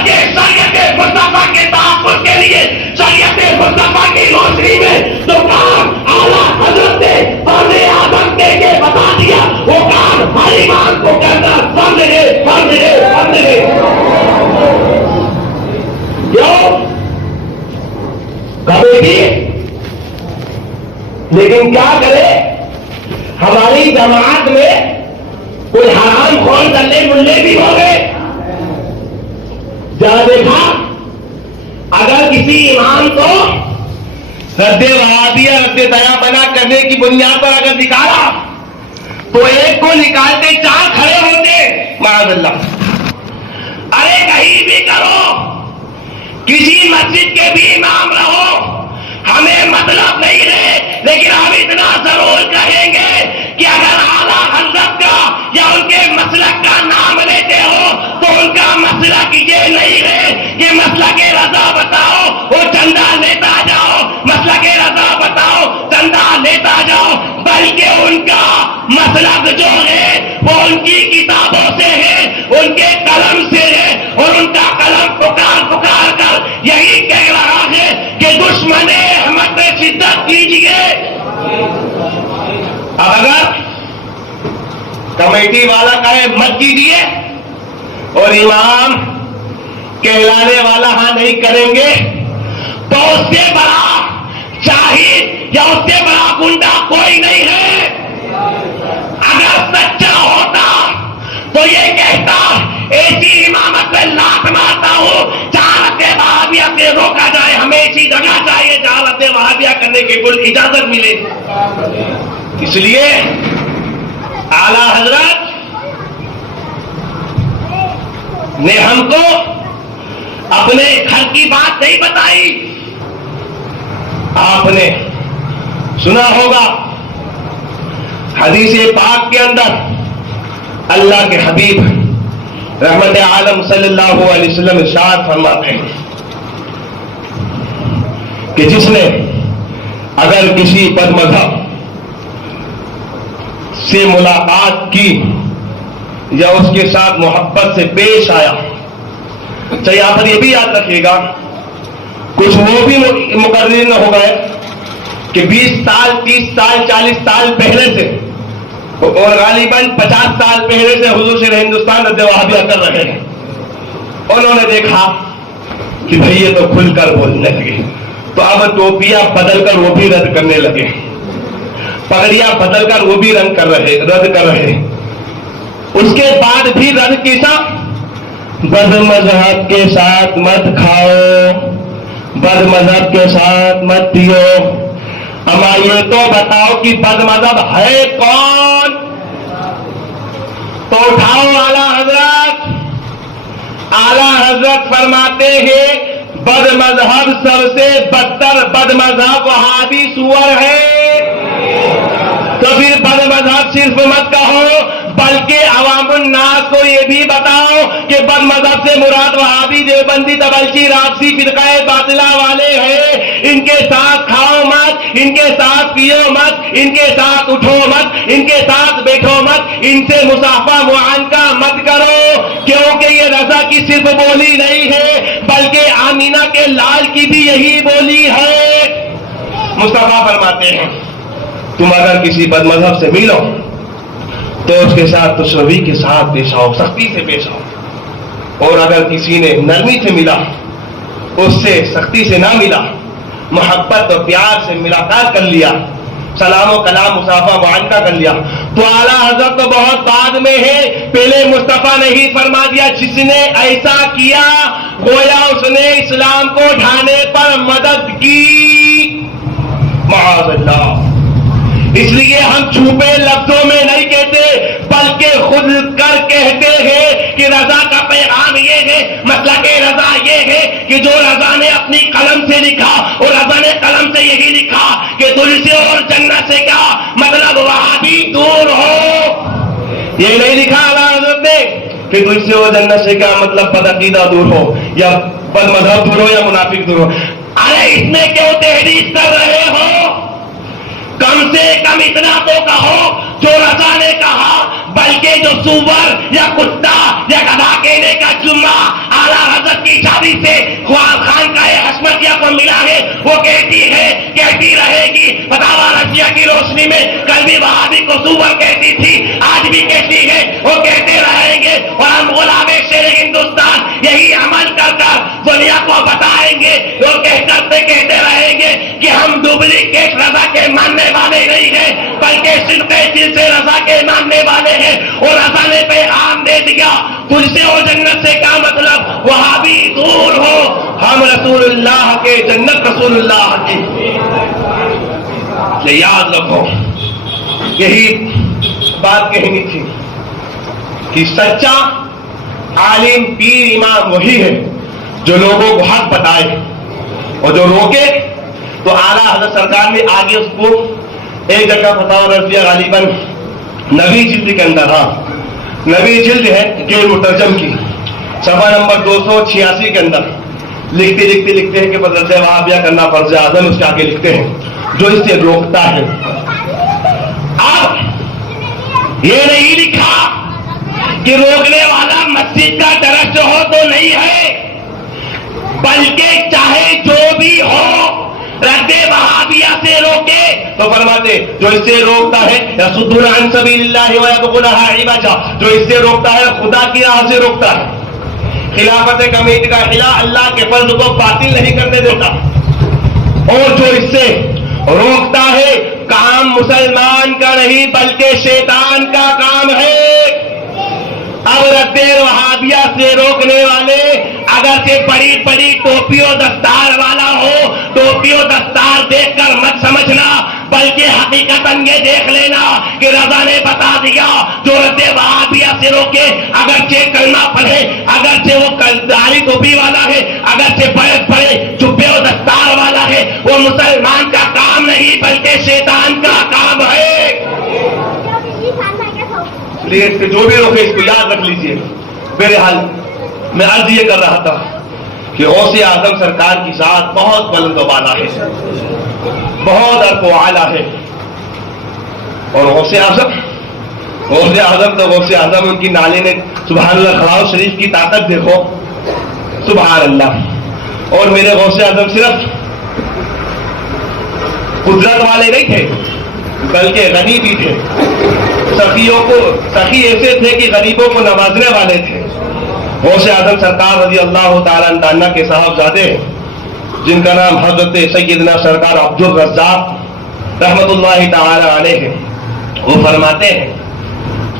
بلکہ شریعت مصطفیٰ کے تحفظ کے لیے شریعت مصطفیٰ کی روشنی میں جو کام اعلیٰ حضرت نے فرض اعظم دے کے بتا دیا وہ کام ہر ایمان کو کرنا فرض ہے، فرض ہے، فرض ہے۔ کیوں؟ کمیٹی لیکن کیا کرے، ہماری جماعت میں کوئی حرام خور دلے ملے بھی ہو گئے۔ جہاں دیکھا اگر کسی امام کو رد وہابیہ رد دیا بنا کرنے کی بنیاد پر اگر نکالا تو ایک کو نکالتے 4 کھڑے ہوتے، معاذ اللہ۔ ارے کہیں بھی کرو، کسی مسجد کے بھی امام رہو، ہمیں مطلب نہیں ہے، لیکن ہم اتنا ضرور کہیں گے کہ اگر اعلیٰ حضرت کا یا ان کے مسلک کا نام لیتے ہو تو ان کا مسلک یہ نہیں ہے کہ مسلک رضا بتاؤ وہ چندہ لیتا جاؤ، مسلک رضا بتاؤ چندہ لیتا جاؤ، بلکہ ان کا مسلک جو ہے وہ ان کی کتابوں سے ہے، ان کے قلم سے ہے، اور ان کا قلم پکار پکار کر یہی کہہ رہا ہے کہ دشمن احمد پہ شدت کیجیے۔ اب اگر کمیٹی والا کہے مت کیجیے اور امام کہلانے والا ہاں نہیں کریں گے تو اس سے بڑا شاہد یا اس سے بڑا گنڈا کوئی نہیں ہے۔ اگر سچا ہوتا تو یہ کہتا ایسی امامت پہ لات مارتا ہوں جہالت وہابیہ سے روکا جائے، ہمیں ایسی جگہ چاہیے جہالت وہابیہ کرنے کی کل اجازت ملے۔ اس لیے اعلیٰ حضرت نے ہم کو اپنے گھر کی بات نہیں بتائی۔ آپ نے سنا ہوگا حدیث پاک کے اندر اللہ کے حبیب رحمت عالم صلی اللہ علیہ وسلم ارشاد فرماتے ہیں کہ جس نے اگر کسی بد مذہب سے ملاقات کی یا اس کے ساتھ محبت سے پیش آیا، تو یہاں پر یہ بھی یاد رکھیے گا کچھ وہ بھی مقرر نہ ہو گئے کہ 20 سال 30 سال 40 سال پہلے سے اور غالباً 50 سال پہلے سے حضور شیر ہندوستان رد وہابیہ کر رہے ہیں، انہوں نے دیکھا کہ بھئی یہ تو کھل کر بولنے لگے تو اب ٹوپیاں بدل کر وہ بھی رد کرنے لگے، پگڑیاں بدل کر وہ بھی رد کر رہے۔ اس کے بعد بھی رد کیسا؟ بد مذہب کے ساتھ مت کھاؤ، بد مذہب کے ساتھ مت پیو۔ اما یہ تو بتاؤ کہ بد مذہب ہے کون؟ تو اٹھاؤ اعلیٰ حضرت۔ اعلیٰ حضرت فرماتے ہیں بد مذہب سب سے بدتر بد مذہب وہابی سور ہے۔ تو پھر بد مذہب صرف مت کہو بلکہ عوام الناس کو یہ بھی بتاؤ کہ بد مذہب سے مراد وہابی دیوبندی تبلچی راپسی فرقہ باطلہ والے ہیں، ان کے ساتھ کھاؤ مت، ان کے ساتھ پیو مت، ان کے ساتھ اٹھو مت، ان کے ساتھ بیٹھو مت، ان سے مصافحہ معانقہ مت کرو، کیونکہ یہ رضا کی صرف بولی نہیں ہے بلکہ آمینہ کے لال کی بھی یہی بولی ہے۔ مصطفیٰ فرماتے ہیں تم اگر کسی بد مذہب سے ملو تو اس کے ساتھ تشروی کے ساتھ پیش آؤ، سختی سے پیش آؤ، اور اگر کسی نے نرمی سے ملا، اس سے سختی سے نہ ملا، محبت اور پیار سے ملاقات کر لیا، سلام و کلام مصافحہ معانقہ کر لیا، تو اعلیٰ حضرت تو بہت بعد میں ہے، پہلے مصطفیٰ نے ہی فرما دیا جس نے ایسا کیا گویا اس نے اسلام کو ڈھانے پر مدد کی، معاذ اللہ۔ اس لیے ہم چھپے لفظوں میں نہیں کہتے بلکہ خود کر کہتے ہیں کہ رضا کا پیغام یہ ہے، مسلک رضا یہ ہے کہ جو رضا نے اپنی قلم سے لکھا اور رضا نے قلم سے یہی لکھا کہ دل سے اور جنت سے کیا مطلب وہابی دور ہو، یہ نہیں لکھا اعلیٰ حضرت نے کہ دل سے اور جنت سے کیا مطلب بدعقیدہ دور ہو یا بد مذہب دور ہو یا منافق دور ہو۔ ارے اس میں کیوں تحریف کر رہے ہو؟ کم سے کم اتنا تو کہو جو رضا نے کہا، بلکہ جو سور یا کتا یا گدھا کہنے کا جملہ اعلیٰ حضرت کی کی چابی سے خانقاہ حشمتیہ کو ملا ہے، وہ کہتی رہے گی، فتاوی رضیہ کی روشنی میں کل بھی وہابی کو سور کہتی تھی، آج بھی کہتی ہے، وہ کہتے رہیں گے، اور ہم غلام شیر ہندوستان یہی عمل کر کر دنیا کو بتائیں گے، وہ کہتے رہیں گے کہ ہم ڈپلیکیٹ رضا کے ماننے والے نہیں ہیں، بلکہ صرف دل سے رضا کے ماننے والے ہیں، اور رضا نے پیغام دے دیا، تجھ سے اور جنت سے کیا مطلب، وہابی دور ہو، ہم رسول اللہ کے، جنت رسول اللہ کی۔ یہ یاد رکھو، یہی بات کہنی تھی کہ سچا عالم پیر امام وہی ہے جو لوگوں کو حق بتائے، اور جو روکے تو اعلیٰ حضرت سرکار نے آگے اس کو ایک جگہ فتاوی رضیہ غالباً نبی جلد کے اندر، نبی جلد ہے غیر مترجم کی، صفحہ نمبر 286 کے اندر لکھتے ہیں کہ بدرجہ وہابیہ کرنا فرض اعظم، اس کے آگے لکھتے ہیں جو اس سے روکتا ہے۔ اب یہ نہیں لکھا کہ روکنے والا مسجد کا درس جو ہو تو نہیں ہے، بلکہ چاہے جو بھی ہو رد وہابیہ سے روکے تو فرماتے جو اس سے روکتا ہے یصدون عن سبیل اللہ ویبغونها عوجا، جو اس سے روکتا ہے خدا کی راہ سے روکتا ہے، خلافت کمیٹی کا خلا اللہ کے فرض کو باطل نہیں کرنے دیتا، اور جو اس سے روکتا ہے کام مسلمان کا نہیں بلکہ شیطان کا کام ہے۔ اب رد وہابیہ سے روکنے والے اگرچہ بڑی بڑی ٹوپی و دستار والا ہو، ٹوپی و دستار دیکھ کر مت سمجھنا، بلکہ حقیقتاً یہ دیکھ لینا کہ رضا نے بتا دیا جو رد وہابیہ سے روکے، اگرچہ کلمہ پڑھے، اگرچہ وہ داڑھی ٹوپی والا ہے، اگرچہ بڑے جبے و دستار والا ہے، وہ مسلمان کا کام نہیں بلکہ شیطان کا کام ہے۔ جو بھی روکے اس کو یاد رکھ لیجئے۔ بہرحال میں عرض یہ کر رہا تھا کہ غوث اعظم سرکار کی ذات بہت بلند و بالا ہے، بہت ارق و اعلیٰ ہے، اور غوث اعظم تو غوث اعظم ان کی نالے نے سبحان اللہ خلاؤ شریف کی طاقت دیکھو، سبحان اللہ۔ اور میرے غوث اعظم صرف قدرت والے نہیں تھے بلکہ غنی بھی تھے، سخی ایسے تھے کہ غریبوں کو نوازنے والے تھے۔ غوث اعظم سرکار رضی اللہ تعالیٰ عنہ کے صاحبزادے جن کا نام حضرت سیدنا سرکار عبد الرزاق رحمت اللہ تعالی علیہ ہے، وہ فرماتے ہیں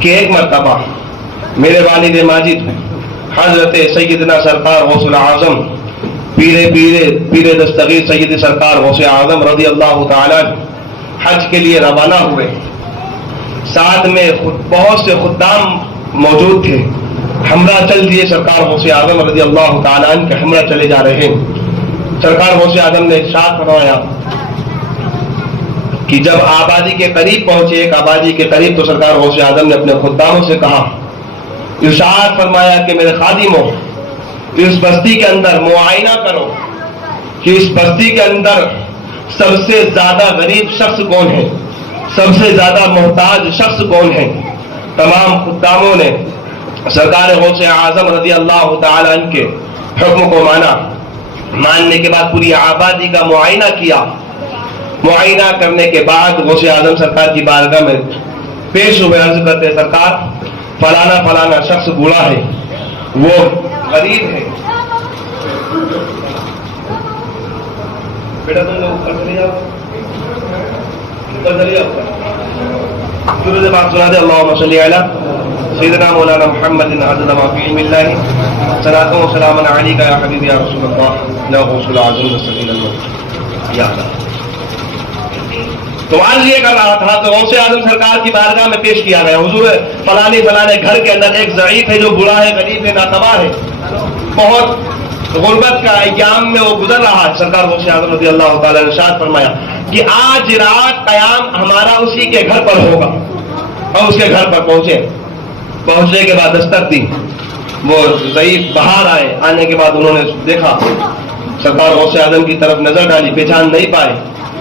کہ ایک مرتبہ میرے والد ماجد حضرت سیدنا سرکار غوث الاعظم پیر دستگیر سید سرکار غوث اعظم رضی اللہ تعالی حج کے لیے روانہ ہوئے، ساتھ میں بہت سے خدام موجود تھے، ہمراہ چل دیے سرکار غوث اعظم رضی اللہ تعالیٰ عنہ کے ہمراہ چلے جا رہے ہیں۔ سرکار غوث اعظم نے ارشاد فرمایا کہ جب آبادی کے قریب پہنچے، ایک آبادی کے قریب، تو سرکار غوث اعظم نے اپنے خداموں سے کہا، ارشاد فرمایا کہ میرے خادموں اس بستی کے اندر معائنہ کرو کہ اس بستی کے اندر سب سے زیادہ غریب شخص کون ہے، سب سے زیادہ محتاج شخص کون ہے۔ تمام خداموں نے سرکار غوث اعظم رضی اللہ تعالیٰ عنہ کے حکم کو ماننے کے بعد پوری آبادی کا معائنہ کیا۔ معائنہ کرنے کے بعد غوث اعظم سرکار کی بارگاہ میں پیش ہوئے، عرض کرتے سرکار فلانا شخص بوڑھا ہے، وہ غریب ہے، بیٹا تم لوگ اوپر چلے جاؤ، بات سنا دے، اللہم صلی علی سیدنا مولانا محمد عدد ما فی علم اللہ، صلاۃ و سلام علیکہ یا حبیبی یا رسول اللہ یا غوث الاعظم سبیل اللہ یا اللہ۔ تو عرض یہ کر رہا تھا تو غوث اعظم سرکار کی بارگاہ میں پیش کیا گیا، حضور فلانے گھر کے اندر ایک ضعیف ہے جو بوڑھا ہے، غریب ہے، ناتواں ہے، بہت غربت کا ایام میں وہ گزر رہا ہے۔ سرکار غوث اعظم رضی اللہ تعالیٰ نے ارشاد فرمایا کہ آج رات قیام ہمارا اسی کے گھر پر ہوگا، اور اس کے گھر پر پہنچنے کے بعد دستک دی، وہ ضعیف باہر آئے، آنے کے بعد انہوں نے دیکھا، سرکار غوث اعظم کی طرف نظر ڈالی، پہچان نہیں پائے،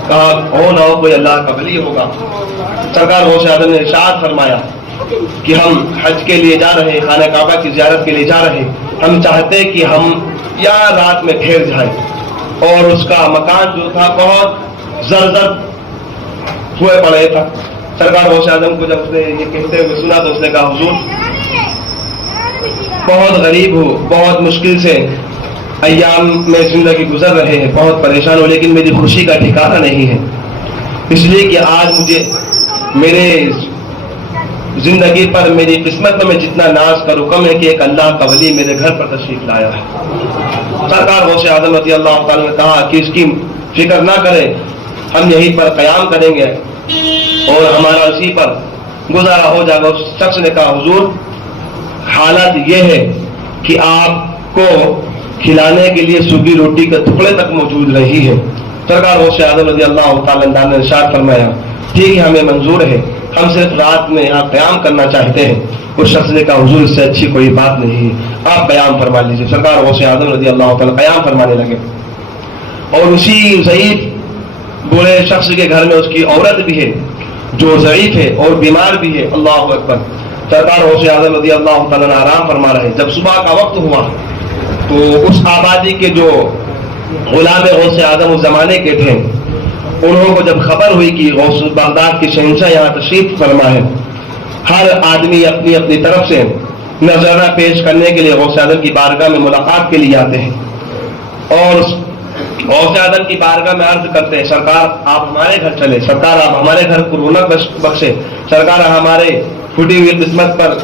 کہا ہو نہ ہو کوئی اللہ کا ولی ہوگا۔ سرکار غوث اعظم نے ارشاد فرمایا کہ ہم حج کے لیے جا رہے ہیں، خانہ کعبہ کی زیارت کے لیے جا رہے ہیں، ہم چاہتے کہ ہم یہاں رات میں ٹھہر جائیں، اور اس کا مکان جو تھا بہت زرزر ہوئے پڑے تھا۔ سرکار غوث اعظم کو جب اس نے یہ کہتے ہوئے سنا تو اس نے کہا حضور بہت غریب ہو، بہت مشکل سے ایام میں زندگی گزر رہے ہیں، بہت پریشان ہو، لیکن میری خوشی کا ٹھکانہ نہیں ہے، اس لیے کہ آج مجھے میرے زندگی پر، میری قسمت میں جتنا ناز کا رکم ہے کہ ایک اللہ کا ولی میرے گھر پر تشریف لایا ہے۔ سرکار غوث اعظم رضی اللہ تعالیٰ نے کہا کہ اس کی فکر نہ کرے، ہم یہیں پر قیام کریں گے اور ہمارا اسی پر گزارا ہو جائے گا۔ اس شخص نے کہا حضور حالت یہ ہے کہ آپ کو کھلانے کے لیے سوکھی روٹی کے ٹکڑے تک موجود نہیں ہے۔ سرکار غوث اعظم رضی اللہ تعالیٰ عنہ نے ارشاد فرمایا ٹھیک ہے، ہمیں منظور ہے، ہم صرف رات میں یہاں قیام کرنا چاہتے ہیں۔ اس شخص نے کہا حضور اس سے اچھی کوئی بات نہیں ہے، آپ قیام فرما لیجیے۔ سرکار غوث اعظم رضی اللہ تعالیٰ قیام فرمانے لگے، اور اسی ضعیف بوڑھے شخص کے گھر میں اس کی عورت بھی ہے جو ضعیف ہے اور بیمار بھی ہے۔ اللہ اکبر۔ سرکار غوث اعظم رضی اللہ تعالیٰ نے آرام فرما رہے۔ جب صبح کا وقت ہوا تو اس آبادی کے جو غلام غوث اعظم اس زمانے کے تھے، انہوں کو جب خبر ہوئی کہ غوث بغداد کے شہنشاہ یہاں تشریف فرما ہے، ہر آدمی اپنی اپنی طرف سے نذرانہ پیش کرنے کے لیے غوث اعظم کی بارگاہ میں ملاقات کے لیے آتے ہیں، اور غوث اعظم کی بارگاہ میں عرض کرتے ہیں سرکار آپ ہمارے گھر چلے، سرکار آپ ہمارے گھر کو رونق بخشے، سرکار ہمارے پھٹی ہوئی قسمت پر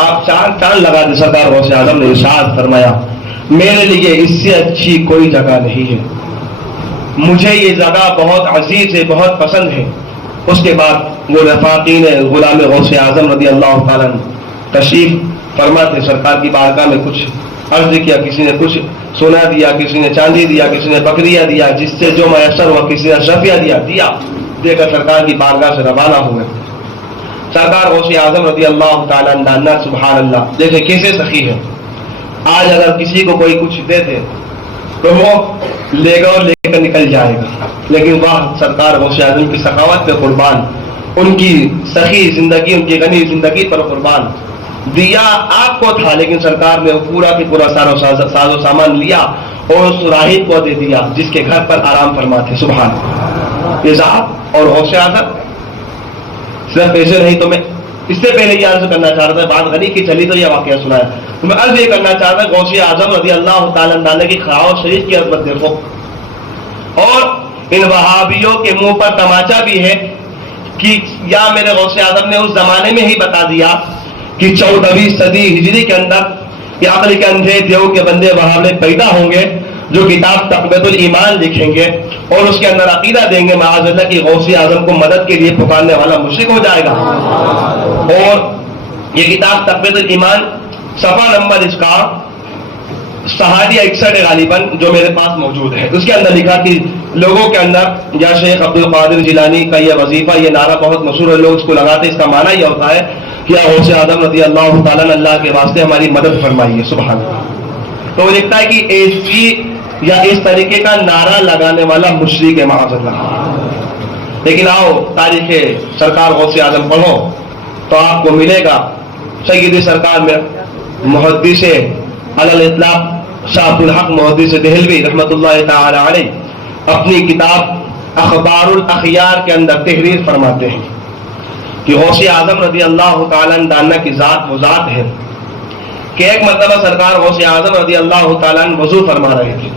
آپ چاند لگا دیں۔ سرکار غوث اعظم نے ارشاد فرمایا میرے لیے اس سے اچھی کوئی جگہ نہیں ہے، مجھے یہ جگہ بہت عزیز ہے، بہت پسند ہے۔ اس کے بعد وہ رفاقین غلام غوث اعظم رضی اللہ تعالیٰ تشریف فرما تھے سرکار کی بارگاہ میں، کچھ عرض کیا، کسی نے کچھ سونا دیا، کسی نے چاندی دیا، کسی نے بکریاں دیا، جس سے جو میسر ہوا، کسی نے اشرفیہ دیا دے کر سرکار کی بارگاہ سے روانہ ہوئے۔ سرکار غوث اعظم رضی اللہ تعالیٰ عنہ سبحان اللہ دیکھیں کیسے سخی ہے۔ آج اگر کسی کو کوئی کچھ دے دے تو وہ لے گا اور لے کر نکل جائے گا، لیکن واہ سرکار غوث اعظم کی سخاوت پہ قربان، ان کی سخی زندگی، ان کی غنی زندگی پر قربان۔ دیا آپ کو تھا لیکن سرکار نے پورا کی پورا ساز و سامان لیا اور اس راہب کو دے دیا جس کے گھر پر آرام فرماتے۔ سبحان یہ صاحب اور غوث اعظم صرف پیسے نہیں، تو میں اس سے پہلے یہ عرض کرنا چاہ رہا تھا، بات غنی کی چلی تو یہ واقعہ سنایا، تو میں عرض یہ کرنا چاہ رہا تھا غوث اعظم رضی اللہ تعالیٰ عنہ کی خراؤ شریف کی عظمت دیکھو، اور ان وہابیوں کے منہ پر تماچا بھی ہے کہ یا میرے غوث اعظم نے اس زمانے میں ہی بتا دیا کہ 14ویں صدی ہجری کے اندر یہ عقل کے اندھے دیو کے بندے وہاں میں پیدا ہوں گے جو کتاب تقویۃ الایمان لکھیں گے اور اس کے اندر عقیدہ دیں گے معاذ اللہ کہ غوث اعظم کو مدد کے لیے پکارنے والا مشرک ہو جائے گا۔ اور یہ کتاب تقویۃ الایمان صفحہ نمبر اس کا 61 غالباً جو میرے پاس موجود ہے، اس کے اندر لکھا کہ لوگوں کے اندر یا شیخ عبد القادر جیلانی کا یہ وظیفہ، یہ نعرہ بہت مشہور ہے، لوگ اس کو لگاتے، اس کا معنی یہ ہوتا ہے کہ غوث اعظم رضی اللہ تعالیٰ اللہ کے واسطے ہماری مدد فرمائیے۔ سبحان اللہ۔ تو وہ لکھتا ہے کہ ایسی یا اس طریقے کا نعرہ لگانے والا مشرک ہے معاذ اللہ۔ لیکن آؤ تاریخ سرکار غوث اعظم پڑھو تو آپ کو ملے گا سیدی سرکار میں محدث علی الاطلاق شاہ عبد الحق محدث دہلوی رحمۃ اللہ تعالی علیہ اپنی کتاب اخبار الاخیار کے اندر تحریر فرماتے ہیں کہ غوث اعظم رضی اللہ تعالیٰ عنہ کی ذات وہ ذات ہے کہ ایک مرتبہ سرکار غوث اعظم رضی اللہ تعالیٰ عنہ وضو فرما رہے تھے،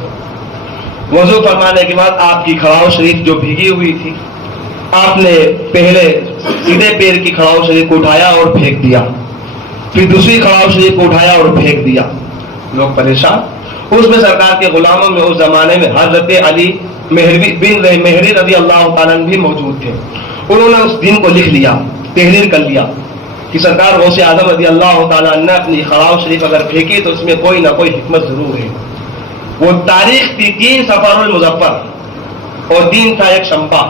وضو فرمانے کے بعد آپ کی کھڑاؤ شریف جو بھیگی ہوئی تھی، آپ نے پہلے سیدھے پیر کی کھڑاؤ شریف کو اٹھایا اور پھینک دیا، پھر دوسری کھڑاؤ شریف کو اٹھایا اور پھینک دیا۔ لوگ پریشان۔ اس میں سرکار کے غلاموں میں اس زمانے میں حضرت علی بن مہری رضی اللہ تعالیٰ بھی موجود تھے، انہوں نے اس دن کو لکھ لیا، تحریر کر لیا کہ سرکار غوث اعظم رضی اللہ تعالیٰ عنہ اپنی کھڑاؤ شریف اگر پھینکی تو اس میں کوئی نہ کوئی حکمت ضرور ہے۔ وہ تاریخ تھی 3 صفر المظفر اور دین تھا ایک شنبہ۔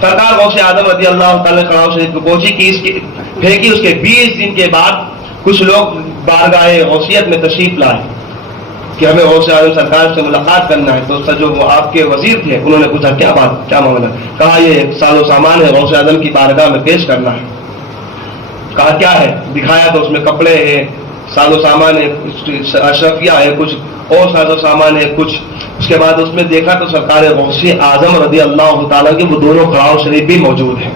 سرکار غوث اعظم رضی اللہ تعالیٰ کھڑاؤ شریف کو پہنچی کہ اس کی پھینکی، اس کے 20 دن کے بعد کچھ لوگ بارگاہ غوثیت میں تشریف لائے کہ ہمیں غوث اعظم سرکار سے ملاقات کرنا ہے، تو جو وہ آپ کے وزیر تھے انہوں نے پوچھا کیا بات، کیا معاملہ؟ کہا یہ ساز و سامان ہے، غوث اعظم کی بارگاہ میں پیش کرنا ہے۔ کہا کیا ہے؟ دکھایا تو اس میں کپڑے ہیں، ساز و سامان ہے، اشرفیہ ہے، کچھ اور ساز و سامان ہے کچھ. اس کے بعد اس میں دیکھا تو سرکار غوث اعظم رضی اللہ تعالیٰ کے وہ دونوں کھڑاؤ شریف بھی موجود ہیں.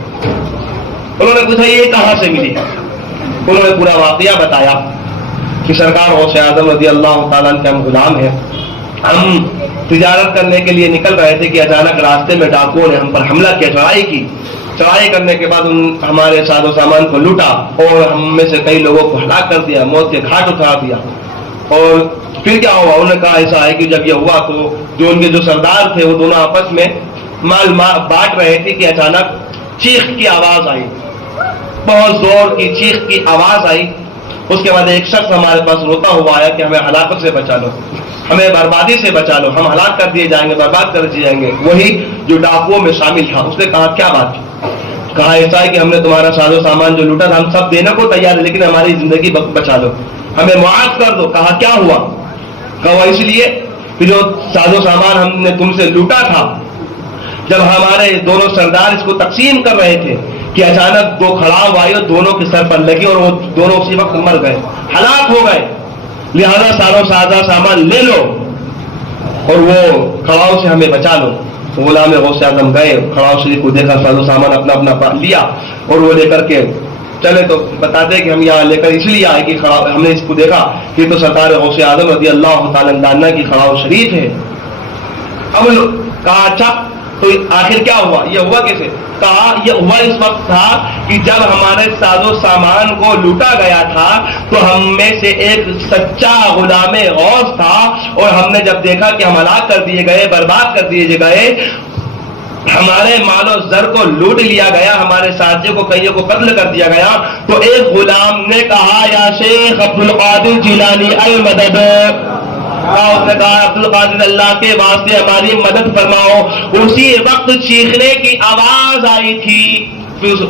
انہوں نے پوچھا یہ کہاں سے ملی؟ انہوں نے پورا واقعہ بتایا کہ سرکار غوث اعظم رضی اللہ تعالیٰ کے ہم غلام ہیں، ہم تجارت کرنے کے لیے نکل رہے تھے کہ اچانک راستے میں ڈاکوؤں نے ہم پر حملہ کیا، چڑھائی کی. چڑھائی کرنے کے بعد ہمارے ساز و سامان کو لوٹا اور ہم میں سے کئی لوگوں کو ہلاک کر دیا، موت کے گھاٹ اتار دیا. اور پھر کیا ہوا؟ انہوں نے کہا ایسا ہے کہ جب یہ ہوا تو جو ان کے جو سردار تھے وہ دونوں آپس میں مال بانٹ رہے تھے کہ اچانک چیخ کی آواز آئی، بہت زور کی چیخ کی آواز آئی. اس کے بعد ایک شخص ہمارے پاس روتا ہوا آیا کہ ہمیں ہلاکت سے بچا لو، ہمیں بربادی سے بچا لو، ہم ہلاک کر دیے جائیں گے، برباد کر دیے جائیں گے. وہی جو ڈاکوؤں میں شامل تھا. اس نے کہا کیا بات؟ کہا ایسا ہے کہ ہم نے تمہارا ساز و سامان جو لوٹا تھا ہم سب دینے کو تیار ہے، لیکن ہماری زندگی بچا لو، ہمیں معاف کر دو. کہا کیا ہوا؟ کہا اس لیے کہ جو ساز و سامان ہم نے تم سے لوٹا تھا، جب ہمارے دونوں سردار اس کو تقسیم کر رہے تھے کہ اچانک دو کھڑاؤ آئے اور دونوں کے سر پر لگی اور وہ دونوں اسی وقت مر گئے، ہلاک ہو گئے. لہذا ساروں سازا سامان لے لو اور وہ کھڑاؤ سے ہمیں بچا لو. غلام غوث اعظم گئے، کھڑاؤ شریف کو دیکھا، ساز و سامان اپنا اپنا لیا اور وہ لے کر کے چلے. تو بتاتے کہ ہم یہاں لے کر اس لیے آئے کہ ہم نے اس کو دیکھا کہ تو سرکار غوث اعظم رضی اللہ تعالی عنہ کی کھڑاؤ شریف ہے. اب کہا اچھا تو آخر کیا ہوا؟ یہ ہوا کیسے؟ کہا یہ ہوا اس وقت تھا کہ جب ہمارے ساز و سامان کو لوٹا گیا تھا تو ہم میں سے ایک سچا غلام غوث تھا اور ہم نے جب دیکھا کہ ہم ہلاک کر دیے گئے، برباد کر دیے گئے، ہمارے مال و زر کو لوٹ لیا گیا، ہمارے ساتھیوں کو کئیوں کو قتل کر دیا گیا، تو ایک غلام نے کہا یا شیخ عبد القادر جیلانی المدد. اس نے کہا عبد القادر اللہ کے واسطے ہماری مدد فرماؤ. اسی وقت چیخنے کی آواز آئی تھی. پھر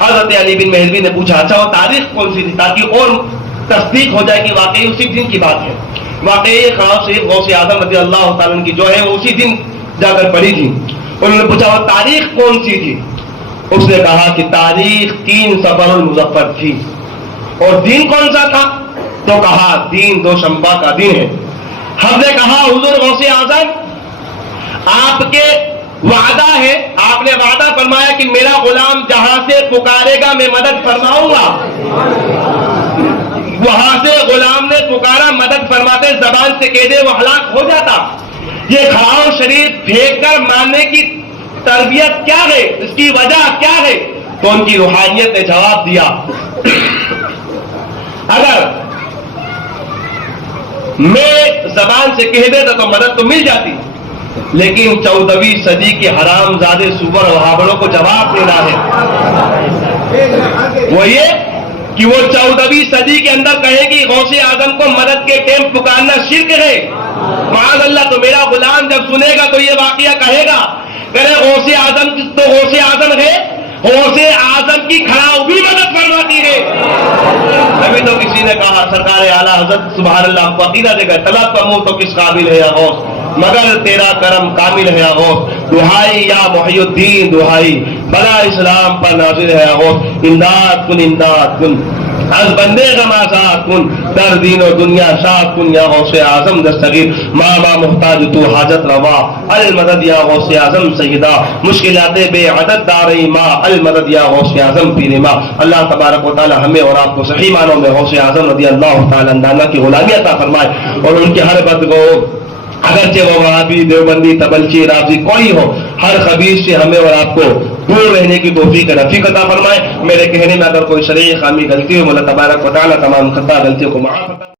حضرت علی بن مہدوی نے پوچھا اچھا وہ تاریخ کون سی تھی تاکہ اور تصدیق ہو جائے کہ واقعی اسی دن کی بات ہے. واقعی کھڑاؤ شریف غوث اعظم رضی اللہ تعالیٰ کی جو ہے وہ اسی دن جا کر پڑھی تھی. انہوں نے پوچھا وہ تاریخ کون سی تھی؟ اس نے کہا کہ تاریخ 3 صفر المظفر تھی. اور دن کون سا تھا؟ تو کہا دن دوشنبہ کا دن ہے. ہم نے کہا حضور غوث اعظم آپ کے وعدہ ہے، آپ نے وعدہ فرمایا کہ میرا غلام جہاں سے پکارے گا میں مدد فرماؤں گا. وہاں سے غلام نے پکارا، مدد فرماتے زبان سے کہہ دے وہ ہلاک ہو جاتا. یہ کھڑاؤ شریف پھینک کر ماننے کی تربیت کیا ہے، اس کی وجہ کیا ہے؟ تو ان کی روحانیت نے جواب دیا اگر میں زبان سے کہہ دیتا تو مدد تو مل جاتی، لیکن 14ویں صدی کے حرام زادے سور وہابڑوں کو جواب دینا ہے. وہ یہ کہ وہ 14ویں صدی کے اندر کہے کہ غوث اعظم کو مدد کے ٹائم پکارنا شرک ہے. معاذ اللہ. تو میرا غلام جب سنے گا تو یہ واقعہ کہے گا کہ غوث اعظم تو غوث اعظم ہے، غوث اعظم کی کھڑاؤ بھی مدد فرماتی ہے. ابھی تو کسی نے کہا سرکار اعلیٰ حضرت سبحان اللہ کو عقیدہ دے گا طلب کا منہ تو کس قابل ہے یا غوث، مگر تیرا کرم کامل ہے یا غوث. دہائی یا محی الدین دہائی، بلا اسلام پر نازل ہے یا غوث. امداد کن امداد کن، از بندے غم آزاد کن، در دین و دنیا شاد کن یا غوث اعظم دستگیر. ماما محتاج تو حاجت روا، المدد یا غوث اعظم سیدہ. مشکلات بے عدد دارئی ماں، المدد یا غوث اعظم پیر ماں. اللہ تبارک و تعالی ہمیں اور آپ کو صحیح معنوں میں غوث اعظم رضی اللہ تعالی عنہ کی غلامی عطا فرمائے اور ان کے ہر بد کو اگرچہ وہ وہابی دیوبندی تبلچی رافضی کوئی ہو ہر خبیث سے ہمیں اور آپ کو دور رہنے کی توفیق رفیق عطا فرمائے. میرے کہنے میں اگر کوئی شرعی خامی غلطی ہو مولا تبارک و تعالی تمام خطا غلطیوں کو معاف